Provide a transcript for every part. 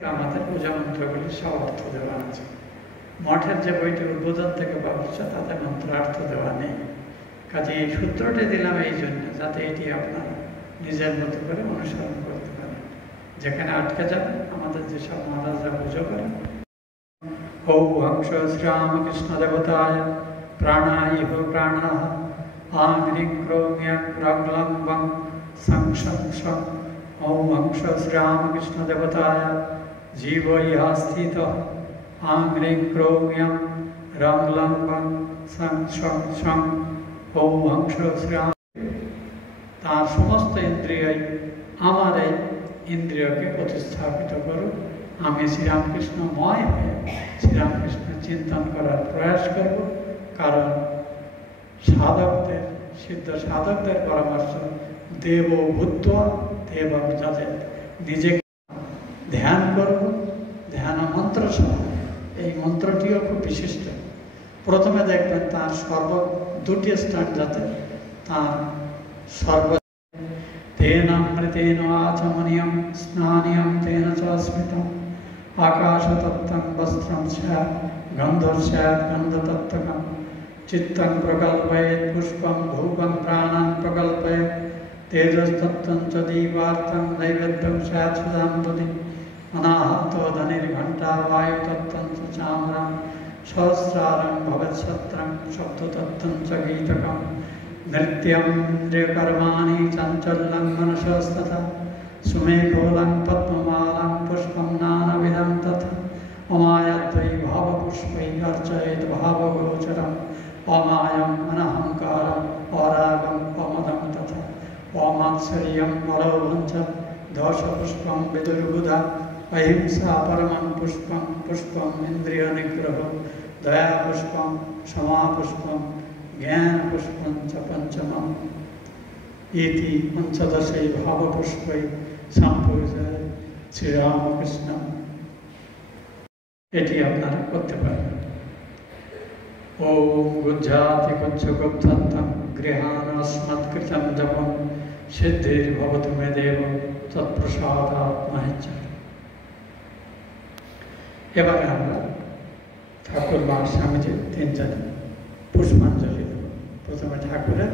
আমাদের পূজা মন্ত্রগুলি সব অর্থ দেওয়া আছে। মঠের যে বইটি উদ্বোধন থেকে পাওয়া হচ্ছে তাতে মন্ত্রার্থ দেওয়া নেই। কাজে এই সূত্রটি দিলাম এই জন্য, যাতে এটি আপনারা নিজের মতো করে অনুসরণ করতে পারেন। যেখানে আটকে যাবেন, আমাদের যেসব মহারাজরা পুজো করেন, ঔ হংস শ্রীরামকৃষ্ণ দেবতায় প্রাণায় প্রাণা আংরিং ক্রৌম্যং রগ্লং বং সং সং সং। ঔ হংস শ্রীরামকৃষ্ণ দেবতায় জীব ইহা স্থিত আংরিং ক্রৌম্যং রগ্লং বং সং সং সং। ঔ হংস শ্রীরাম। তার সমস্ত ইন্দ্রিয়ই আমার এই ইন্দ্রিয়কে প্রতিস্থাপিত করুক। আমি শ্রীরামকৃষ্ণময় হয়ে শ্রীরামকৃষ্ণের চিন্তন করার প্রয়াস করব। কারণ সাধকদের, সিদ্ধ সাধকদের পরামর্শ দেব ভূত্বা দেব যাদের নিজেকে ধ্যান করব, ধ্যান মন্ত্র সহ। এই মন্ত্রটিও খুব বিশিষ্ট। প্রথমে দেখবেন তার দুটি স্থান, যাতে তার তেনামৃতেন আচমনীয়ম স্নানীয়ম তেন চ স্মৃতম আকাশতত্ত্বং বস্ত্রং স্যাৎ গন্ধঃ স্যাৎ গন্ধতত্ত্বকম চিত্তং প্রকল্পয়েৎ পুষ্পং ধূপং প্রাণান প্রকল্পয়েৎ তেজস্তত্ত্বং চ দীপার্থং নৈবেদ্যং স্যাৎ সুধাম্বুধিঃ অনাহতো ধনির্ঘণ্টা বায়ুতত্ত্বং চ চাম্রং সহস্রারং ভবেৎসত্রং শব্দতত্ত্বং চ গীতকম नृत्यं इन्द्रियकर्माणि चञ्चलं मनसस्तथा सुमेघोलं पद्ममालं पुष्पं नानाविधं तथा अमायद्वै भावपुष्पैः अर्चयेत् भावगोचरम् अमायम् अनहङ्कारम् अरागम् अमदं तथा अमात्सर्यम् अरौभं च दोषपुष्पं विदुर्बुधा अहिंसा परमं पुष्पं पुष्पम् इन्द्रियनिग्रहो दयापुष्पं क्षमापुष्पं ज्ञान पुष्पंच पंचमम् इति पंचदशै भावपुष्पै सम्पूजय श्रीरामकृष्ण। এটি আপনারা করতে পারেন। ওম গুজ্জাতি গুজ্জগুপ্তন্तं গৃহাণস্মৎকৃतं জপম সিদ্ধির্ভবতু মে দেব তৎপ্রসাদাৎ মহেচ্ছ। এবারে আমরা ঠাকুর মা স্বামীজি তিনজনে পুষ্পাঞ্জলি। প্রথমে ঠাকুরের,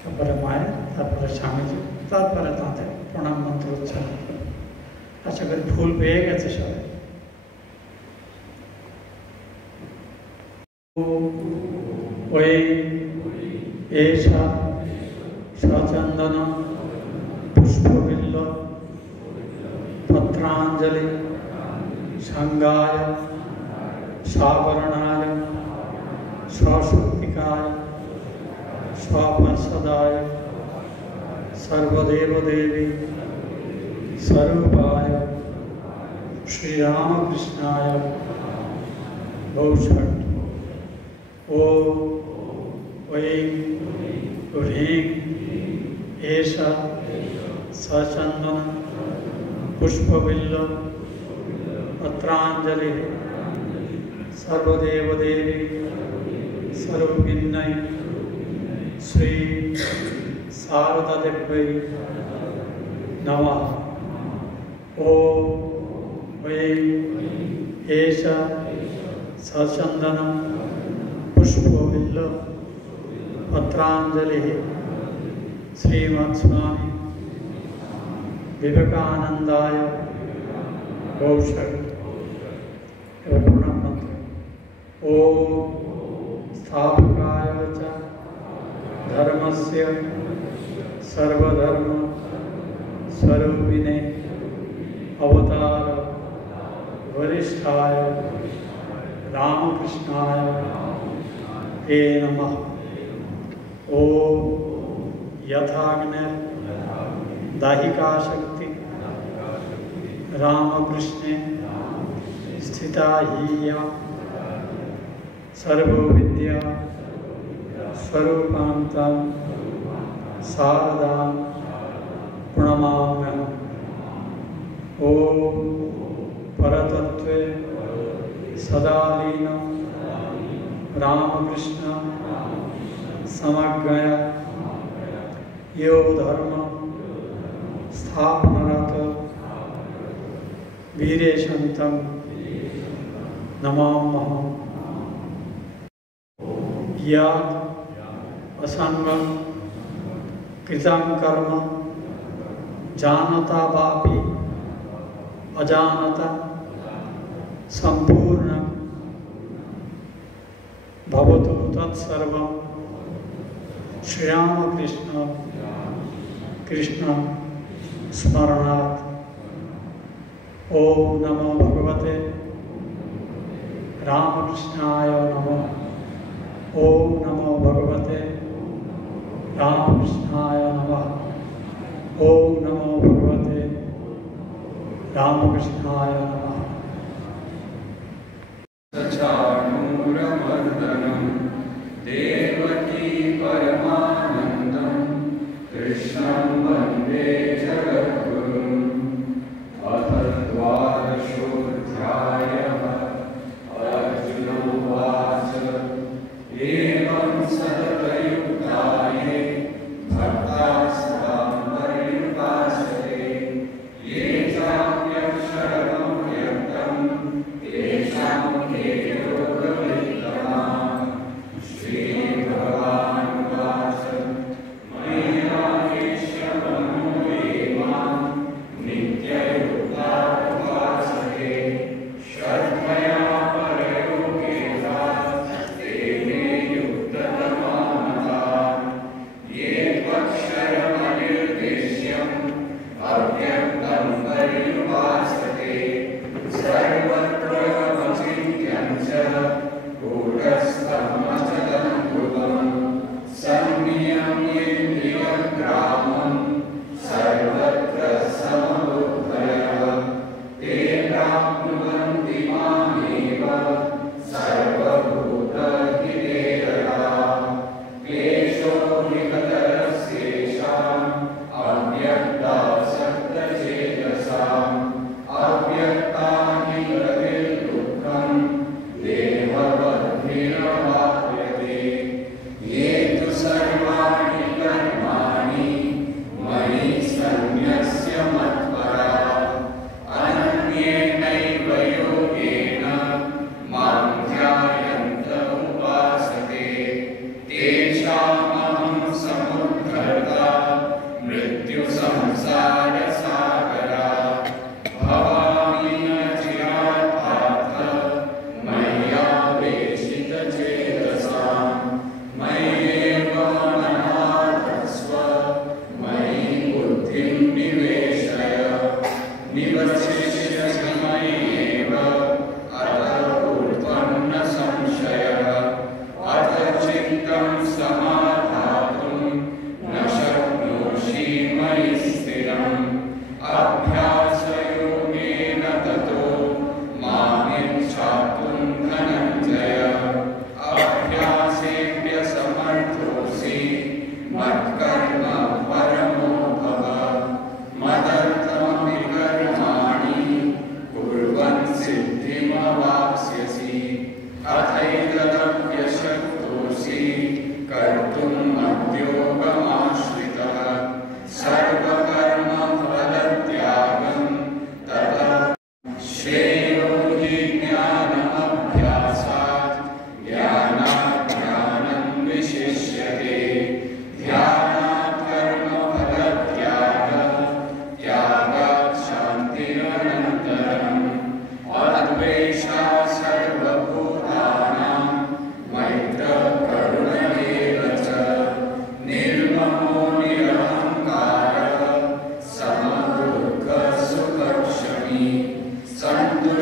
তারপরে মায়ের, তারপরে স্বামীজি, তারপরে তাদের প্রণাম মন্ত্র উচ্চারণ করবে। আশা করি ফুল পেয়ে গেছে সবাই। ওই এষা সচন্দন পুষ্পবিল্ল পত্রাঞ্জলি সংজ্ঞায় সাবরণায় स्वशक्तिकाय स्वपार्षदाय सर्वदेवदेवी स्वरूपाय श्रीरामकृष्णाय भौषट। ओ ऐं ह्रीं एषा सचन्दन पुष्पबिल्ल पत्राञ्जलि सर्वदेवदेवी सर्वभिन्नय श्री शारदा देव्यै नमः। ओम ऐं एषा सचन्दन पुष्पबिल्ल पत्राञ्जलिः श्रीमत्स्वामी विवेकानंदाय भौषट। प्रणाम मंत्र। ओम स्थापकाय च धर्मस्य सर्वधर्म स्वरूपिणे अवतार वरिष्ठाय रामकृष्णाय ते नमः। ओम यथाग्नि दाहिका शक्ति रामकृष्णे स्थिता ही या सर्वविद्या स्वरूपान्तं शारदां प्रणमाम्यहम्। ओम परतत्त्वे सदालीनं रामकृष्ण समग्रया यो धर्म स्थापनारत वीरेशन्तं नमाम्यहम्। यत् असङ्गं कृतं कर्म जानता वापि अजानता संपूर्ण भवतु तत्सर्वं श्रीरामकृष्ण कृष्ण स्मरणात्। ओम नमो भगवते रामकृष्णाय नमः। ओम नमो भगवते रामकृष्णाय नमः। ओम नमो भगवते रामकृष्णाय नमः। चाणूरमर्दनं देवकी परमानन्दं कृष्णं वन्दे जगद्गुरुम्। अथ द्वादशोऽध्यायः। अर्जुन उवाच एवं सततयुक्ता ये भक्तास्त्वां पर्युपासते ये चाप्यक्षरं व्यक्तं तेषां के योगवित्तमाः। श्रीभगवानुवाच मय्यावेश्य मनो ये मां नित्ययुक्ता उपासते श्रद्धया परयोगेनाः ते मे युक्ततमा मताः। ये त्वक्षरमनिर्देश्यम् अव्यक्तं पर्युपासते सर्वत्र अचिन्त्यं च कूटस्थम् अचलं ध्रुवम् संनियम्येन्द्रियग्रामं सर्वत्र समबुद्धयः ते प्राप्नुवन्ति मामेव सर्वभूतहिते रताः। क्लेशो निकटस्येषाम् अव्यक्तासक्तचेतसाम् अव्यक्तानि गतिर्दुःखं देहवद्भिरवाप्यते। ये तु सर्वाणि कर्माणि मयि सन्न्यस्य मत्पराः अनन्येनैव योगेन मां ध्यायन्त उपासते तेषामहं समुद्धर्ता मृत्युसंसारसागरात् भवामि न चिरात् पार्थ मय्यावेशितचेतसाम्। मय्येव मनमाधत्स्व मयि बुद्धिं निवेशय निवसिष्यसि मय्येव अत ऊर्ध्वं न संशयः। अथ चित्तं समाधातुं न शक्नोषि मयि स्थिरम्। अभ्यासयोगेन ततो मामिच्छातुं धनञ्जय। अभ्यासेऽप्यसमर्थोऽसि मत्कर्म परमो भव। मदर्थमपि कर्माणि कुर्वन् सिद्धिमवाप्स्यसि। अथैतदप्यशक्तोऽसि कर्तुं मद्योगमाश्रितः। सर्वकर्मफलत्यागं ततः श्रेयो हि ज्ञानमभ्यासात्। ज्ञानात् ज्ञानं विशिष्यते। ध्यानात् कर्मफलत्यागः त्यागात् शान्तिरनन्तरम्। अद्वेषा सर्वभूतानां मैत्रः करुण एव च। निर्ममो निरहङ्कारः समदुःखसुखक्षमी। सन्तु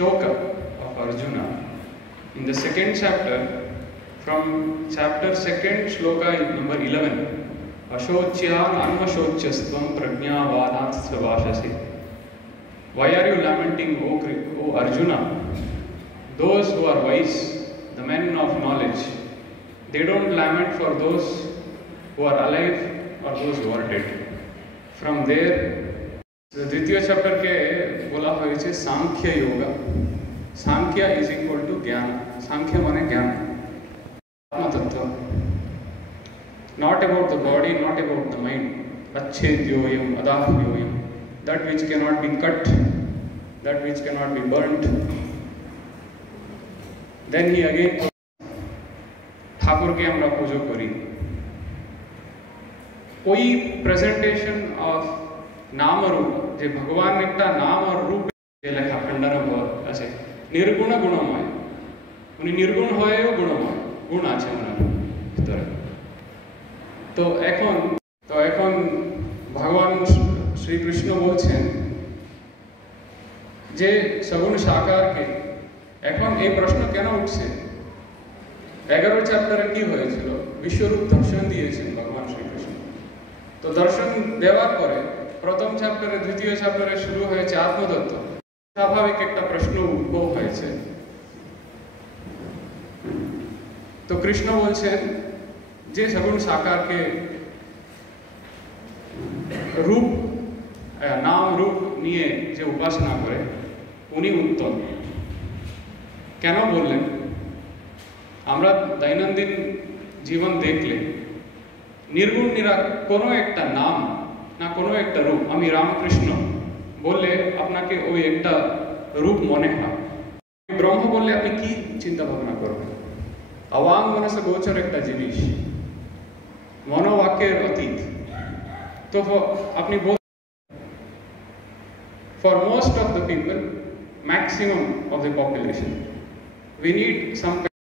shoka of Arjuna. In the second chapter, from chapter 2nd, shloka number 11, Ashocyan anvashochyastvam prajnavadatsya vashasi. Why are you lamenting, O Arjuna? Those who are wise, the men of knowledge, they don't lament for those who are alive or those who are dead. From there, the Dvitiya chapter ke bola hoyeche Sankhya Yoga. Sankhya is equal to Jnana. Sankhya mane Jnana. Atma Tattva. Not about the body, not about the mind. Achchedyoyam, adahyoyam. That which cannot be cut, that which cannot be burnt. Then he again Thakur के আমরা পুজো করি ওই presentation of নাম আর রূপ যে ভগবান একটা নাম আর রূপ যে লেখা খণ্ডন আছে নির্গুণ গুণময় উনি নির্গুণ হয়েও গুণময় গুণ আছে ওনার ভিতরে তো এখন ভগবান শ্রীকৃষ্ণ বলছেন যে সগুণ সাকারকে এখন এই প্রশ্ন কেন উঠছে 11 চ্যাপ্টারে কি হয়েছিল বিশ্বরূপ দর্শন দিয়েছেন ভগবান শ্রীকৃষ্ণ তো দর্শন দেওয়ার পরে প্রথম চ্যাপ্টারে দ্বিতীয় চ্যাপ্টারে শুরু হয়েছে আত্মতত্ত্ব স্বাভাবিক একটা প্রশ্ন উদ্ভব হয়েছে তো কৃষ্ণ বলছেন যে সগুণ সাকারকে রূপ নাম রূপ নিয়ে যে উপাসনা করে উনি উত্তম কেন বললেন আমরা দৈনন্দিন জীবন দেখলে নির্গুণ কোনো একটা নাম না কোনো একটা রূপ আমি রামকৃষ্ণ বললে আপনাকে ওই একটা রূপ মনে হয় ব্রহ্ম বললে আপনি কি চিন্তা ভাবনা করবেন অবাং মনসে গোচর একটা জিনিস মনোবাক্যের অতীত তো আপনি for most of the people maximum of the population we need some